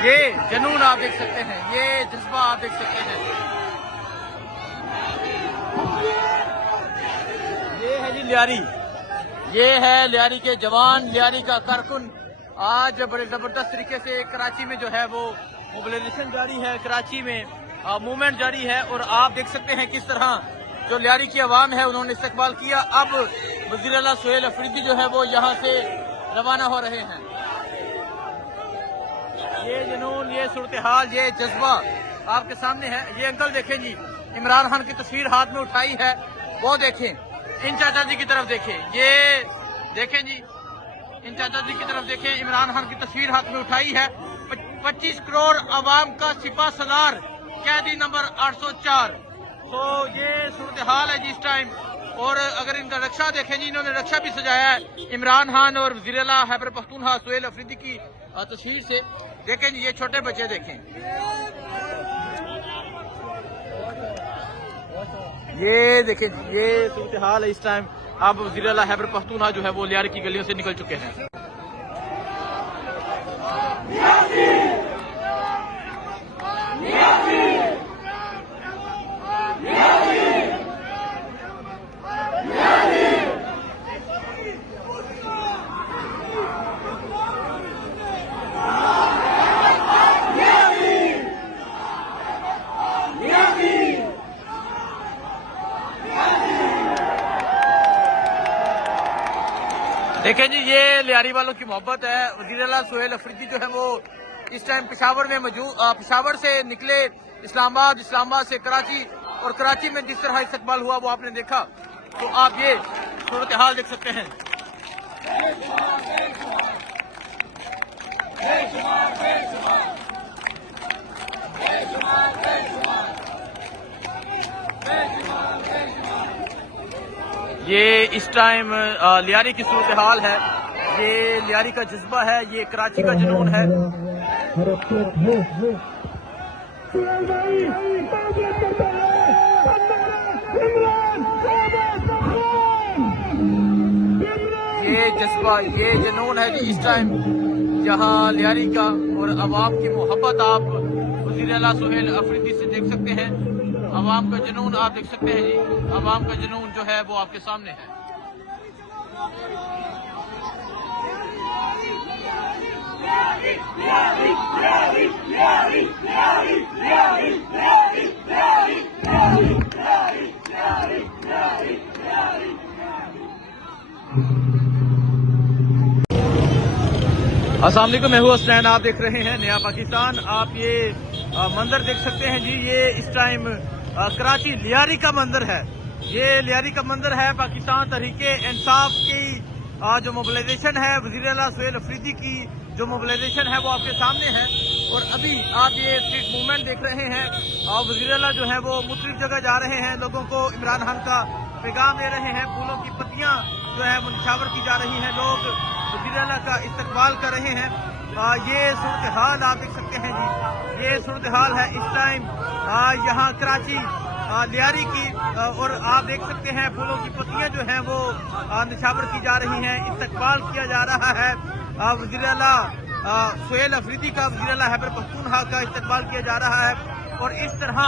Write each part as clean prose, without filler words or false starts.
ये जुनून आप देख सकते हैं, ये जज्बा आप देख सकते हैं। ये है जी लियारी, ये है लियारी के जवान, लियारी का कारकुन। आज बड़े जबरदस्त तरीके से कराची में जो है वो मोबिलाइजेशन जारी है, कराची में मूवमेंट जारी है। और आप देख सकते हैं किस तरह जो लियारी की आवाम है उन्होंने इस्तकबाल किया। अब वज़ीर आला सुहेल अफरीदी जो है वो यहाँ से रवाना हो रहे हैं। ये जुनून, ये सूरत हाल, ये जज्बा आपके सामने है। ये अंकल देखें जी, इमरान खान की तस्वीर हाथ में उठाई है, वो देखें। इन चाचा जी की तरफ देखें, ये देखें जी, इन चाचा जी की तरफ देखें। इमरान खान की तस्वीर हाथ में उठाई है। 25 करोड़ आवाम का सिपा सलार, कैदी नंबर 804। तो ये सूरत हाल है जी इस टाइम। और अगर इनका रक्षा देखें जी, इन्होंने रक्षा भी सजाया है इमरान खान और वज़ीर आला खैबर पख्तूनख्वा सुहेल अफरीदी की तस्वीर से। देखें जी, ये छोटे बच्चे देखें, ये देखें जी, ये सूरत हाल है इस टाइम। अब वज़ीर आला खैबर पख्तूनख्वा जो है वो लियारी की गलियों से निकल चुके हैं। देखें जी, ये लियारी वालों की मोहब्बत है। वज़ीर आला सुहेल अफरीदी जो है वो इस टाइम पेशावर में मौजूद, पेशावर से निकले इस्लामाबाद, इस्लामाबाद से कराची, और कराची में जिस तरह इस्तकबाल हुआ वो आपने देखा। तो आप ये सूरत हाल देख सकते हैं। ये इस टाइम लियारी की सूरत हाल है, ये लियारी का जज्बा है, ये कराची का जुनून है। ये जज्बा, ये जुनून है जी इस टाइम यहाँ लियारी का। और अवाम की मोहब्बत आप वज़ीर आला सुहेल अफरीदी से देख सकते हैं। अवाम का जुनून आप देख सकते हैं जी, अवाम का जुनून जो है वो आपके सामने है। अस्सलाम वालेकुम, मैं हूं हसनैन, आप देख रहे हैं नया पाकिस्तान। आप ये मंजर देख सकते हैं जी, ये इस टाइम कराची लियारी का मंजर है। ये लियारी का मंजर है। पाकिस्तान तहरीके इंसाफ की जो मोबिलाइजेशन है, वज़ीर आला सुहेल अफरीदी की जो मोबिलाइजेशन है वो आपके सामने है। और अभी आप ये स्ट्रीट मूवमेंट देख रहे हैं, और वज़ीर आला जो है वो मुख्तलिफ जगह जा रहे हैं, लोगों को इमरान खान का पैगाम दे रहे हैं। फूलों की पत्तियां जो है वो निछावर की जा रही हैं, लोग वज़ीर आला का इस्तकबाल कर रहे हैं। ये सूरत हाल आप देख सकते हैं जी, ये सूरत हाल है इस टाइम यहाँ कराची लियारी की। और आप देख सकते हैं फूलों की पत्तियां जो हैं वो निछावर की जा रही हैं, इस्तकबाल किया जा रहा है वज़ीर आला सुहेल अफरीदी का, वज़ीर आला खैबर पख्तूनख्वा का इस्तकबाल किया जा रहा है। और इस तरह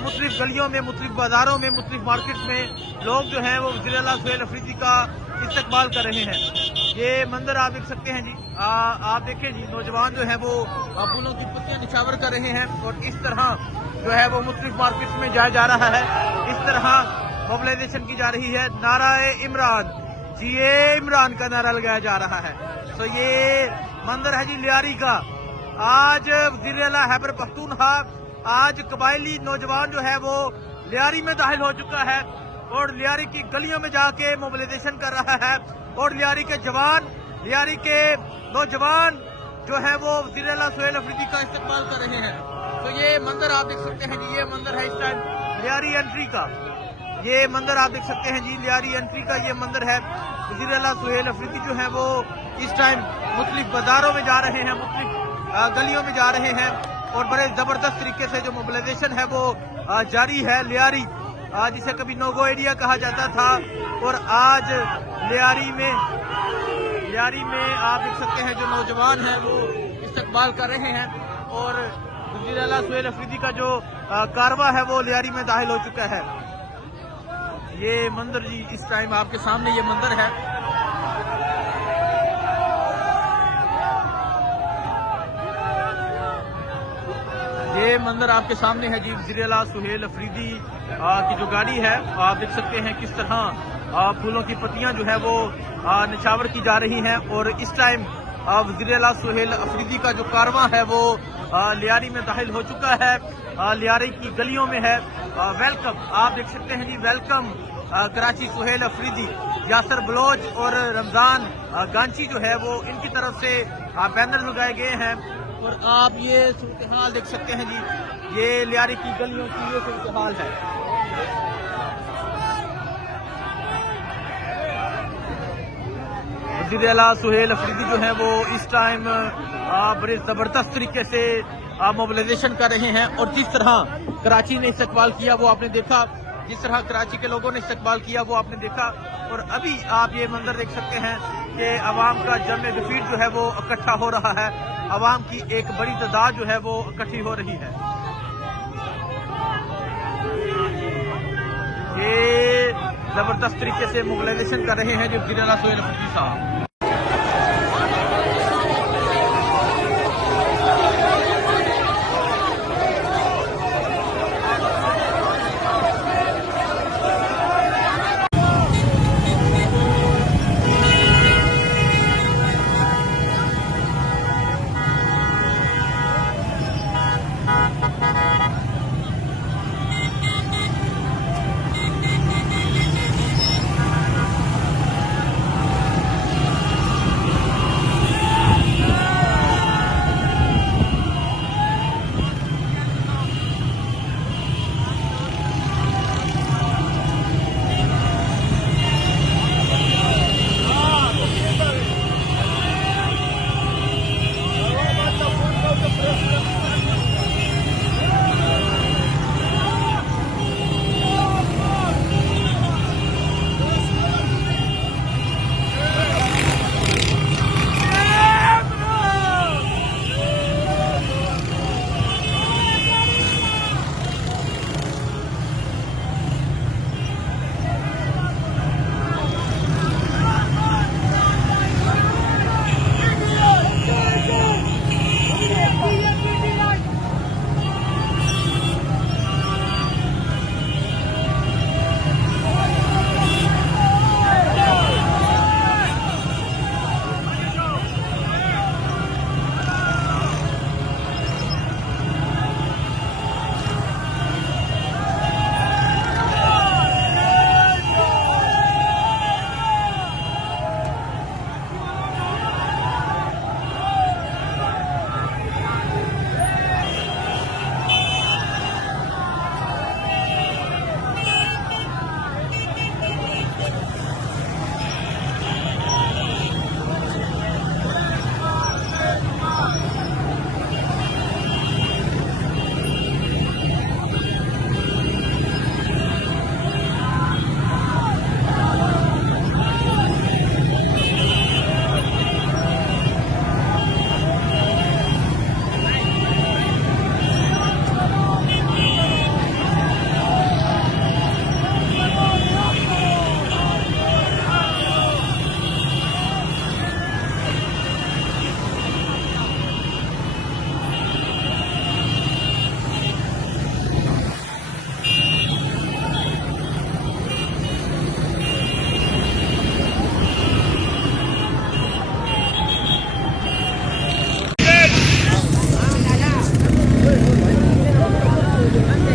मुख्तलिफ गलियों में, मुख्तलिफ बाजारों में, मुख्तलिफ मार्केट में लोग जो हैं वो वज़ीर आला सुहेल अफरीदी का इस्तकबाल कर रहे हैं। ये मंजर आप देख सकते हैं जी, आप देखें जी, नौजवान जो है वो फूलों की पत्तियां निछावर कर रहे हैं। और इस तरह जो है वो मुख्तलिफ मार्केट में जाया जा रहा है, इस तरह मोबिलाइजेशन की जा रही है। नाराए इमरान, जी ये इमरान का नारा लगाया जा रहा है। तो ये मंजर है जी लियारी का। आज वज़ीर आला खैबर पख्तूनख्वा, आज कबायली नौजवान जो है वो लियारी में दाखिल हो चुका है और लियारी की गलियों में जाके मोबिलाइजेशन कर रहा है। और लियारी के जवान, लियारी के नौजवान जो है वो वज़ीर आला सुहेल अफरीदी का इस्तकबाल कर रहे हैं। तो ये मंजर आप देख सकते हैं जी, ये मंजर है इस टाइम लियारी एंट्री का। ये मंजर आप देख सकते हैं जी, लियारी एंट्री का ये मंजर है। वज़ीर आला सुहेल अफरीदी जो है वो इस टाइम मुख्तलिफ बाजारों में जा रहे हैं, मुख्तलिफ गलियों में जा रहे हैं। और बड़े जबरदस्त तरीके से जो मोबिलाइजेशन है वो जारी है। लियारी जिसे कभी नोगो एरिया कहा जाता था, और आज लियारी में आप देख सकते हैं जो नौजवान हैं वो इस्तकबाल कर रहे हैं। और वज़ीर आला सुहेल अफरीदी का जो कारवा है वो लियारी में दाखिल हो चुका है। ये मंदिर जी इस टाइम आपके सामने ये मंदिर है। ये मंदिर आपके सामने है जी। वज़ीर आला सुहेल अफरीदी की जो गाड़ी है आप देख सकते हैं किस तरह फूलों की पत्तियां जो है वो निछावर की जा रही हैं। और इस टाइम वज़ीर आला सुहेल अफरीदी का जो कारवां है वो लियारी में दाखिल हो चुका है। लियारी की गलियों में है। वेलकम आप देख सकते हैं जी। वेलकम कराची सुहेल अफरीदी। यासर बलोच और रमजान गांची जो है वो इनकी तरफ से बैनर लगाए गए हैं। और आप ये सूरत हाल देख सकते हैं जी। ये लियारी की गलियों की ये सूरत हाल है। वज़ीर आला सुहेल अफरीदी जो है वो इस टाइम बड़े जबरदस्त तरीके से मोबिलाइजेशन कर रहे हैं। और जिस तरह कराची ने इस्तकबाल किया वो आपने देखा। जिस तरह कराची के लोगों ने इस्तकबाल किया वो आपने देखा। और अभी आप ये मंजर देख सकते हैं कि अवाम का जमे गफीर जो है वो इकट्ठा हो रहा है। अवाम की एक बड़ी तादाद जो है वो इकट्ठी हो रही है। ये जबरदस्त तरीके से मोबिलाइजेशन कर रहे हैं जो वज़ीर आला सुहेल अफरीदी साहब।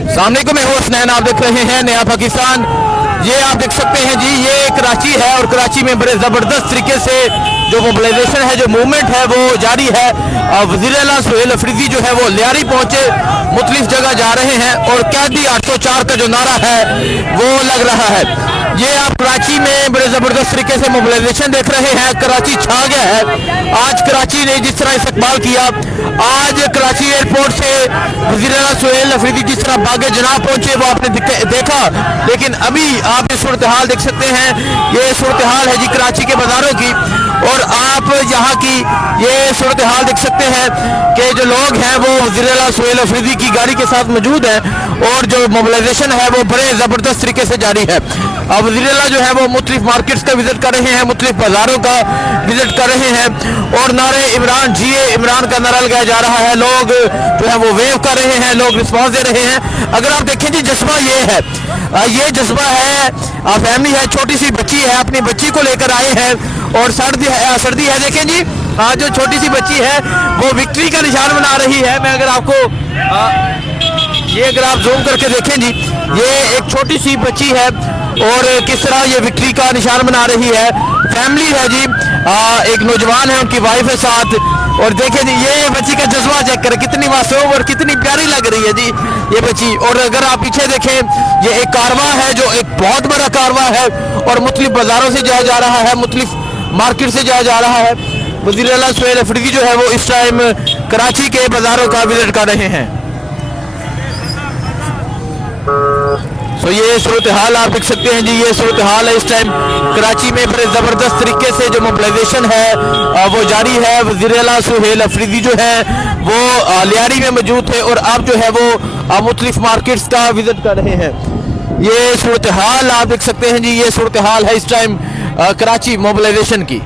सामने को मैं हूँ हसनैन, आप देख रहे हैं नया पाकिस्तान। ये आप देख सकते हैं जी, ये कराची है और कराची में बड़े ज़बरदस्त तरीके से जो मोबिलाइजेशन है, जो मूवमेंट है वो जारी है। वज़ीर आला सुहेल अफरीदी जो है वो लियारी पहुंचे, मुख्तलिफ जगह जा रहे हैं और कैदी 804 का जो नारा है वो लग रहा है। ये आप कराची में बड़े ज़बरदस्त तरीके से मोबिलाइजेशन देख रहे हैं। कराची छा गया है। आज कराची ने जिस तरह इस्तकबाल किया, आज कराची एयरपोर्ट से वज़ीर आला सुहेल अफरीदी जिस तरह बागे जनाब पहुंचे वो आपने देखा। लेकिन अभी आप ये सूरत हाल देख सकते हैं, ये सूरत हाल है जी कराची के बाजारों की। और आप यहाँ की ये सूरत हाल देख सकते हैं के जो लोग हैं वो वज़ीर आला सुहेल अफरीदी की गाड़ी के साथ मौजूद हैं और जो मोबिलाइजेशन है वो बड़े ज़बरदस्त तरीके से जारी है। अब वज़ीर आला जो है वो मुख्तलिफ मार्केट्स का विजिट कर रहे हैं, मुख्तलिफ बाज़ारों का विजिट कर रहे हैं और नारे इमरान जिए इमरान का नारा लगाया जा रहा है। लोग जो है वो वेव कर रहे हैं, लोग रिस्पॉन्स दे रहे हैं। अगर आप देखें जी जज्बा ये है, ये जज्बा है, फैमिली है, छोटी सी बच्ची है, अपनी बच्ची को लेकर आए हैं और सर्दी है। देखें जी जो छोटी सी बच्ची है वो विक्ट्री का निशान बना रही है। मैं अगर आपको ये अगर आप जूम करके देखें जी, ये एक छोटी सी बच्ची है और किस तरह ये विक्ट्री का निशान बना रही है। फैमिली है जी, एक नौजवान है, उनकी वाइफ है साथ और देखें जी ये बच्ची का जज्बा चेक करें, कितनी मासूम और कितनी प्यारी लग रही है जी ये बच्ची। और अगर आप पीछे देखें ये एक कारवां है जो एक बहुत बड़ा कारवां है और मुख्तलिफ बाजारों से जाया जा रहा है, मुख्तलिफ मार्केट से जाया जा रहा है। वज़ीर आला सुहेल अफरीदी जो है वो इस टाइम कराची के बाजारों का विजिट कर रहे हैं। तो ये सूरत हाल आप देख सकते हैं जी, ये सूरत हाल है इस टाइम कराची में। बड़े ज़बरदस्त तरीके से जो मोबिलाइजेशन है वो जारी है। वज़ीर आला सुहेल अफरीदी जो है वो लियारी में मौजूद थे और अब जो है वो मुख्तलिफ मार्केट्स का विजिट कर रहे हैं। ये सूरत हाल आप देख सकते हैं जी, ये सूरत हाल है इस टाइम कराची मोबिलाइजेशन की।